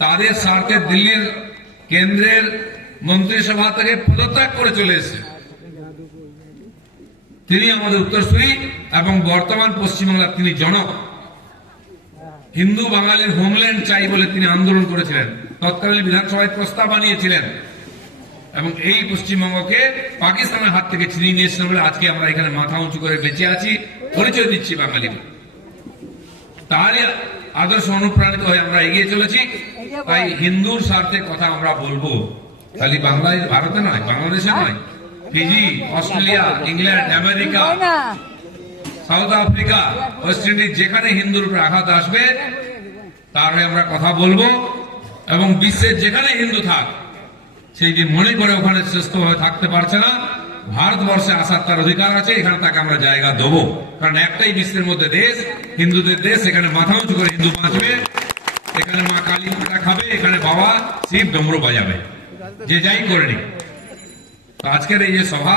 তাদের স্বার্থে দিল্লির কেন্দ্রের মন্ত্রিসভা থেকে পদত্যাগ করে চলে এসেছে। তিনি আমাদের উত্তরসূরি এবং বর্তমান পশ্চিমবাংলার তিনি জনক। হিন্দু বাঙালির হোমল্যান্ড চাই বলে তিনি আন্দোলন করেছিলেন। তৎকালীন বিধানসভায় প্রস্তাব বানিয়েছিলেন এবং এই পশ্চিমবঙ্গকে পাকিস্তানের হাত থেকে ছিনিয়ে নিয়েছিলেন বলে আজকে আমরা এখানে মাথা উঁচু করে বেঁচে আছি। পরিচয় দিচ্ছি বাঙালি তারই আদর্শ অনুপ্রাণিত হয়ে আমরা এগিয়ে চলেছি। তাই হিন্দুর স্বার্থে কথা আমরা বলব। খালি বাংলাদেশ ভারতে নয় বাংলাদেশে নয়। Fiji Australia England America South Africa West Indies যেখানে হিন্দুর উপর আঘাত আসবে তার হয়ে আমরা কথা বলব এবং বিশ্বের যেখানে হিন্দু থাক সেই যে মনে করে ওখানে শ্রেষ্ঠভাবে থাকতে পারছে না। ভারতবর্ষে আসার তার অধিকার আছে, এখানে তাকে আমরা জায়গা দেবো। কারণ একটাই বিশ্বের মধ্যে দেশ, হিন্দুদের দেশ, এখানে মাথা উঁচু করে হিন্দু বাঁচবে। এখানে মা কালী পাটা খাবে, এখানে বাবা শিব ডমরু বাজাবে। যে যাই করে নি আজকের এই যে সভা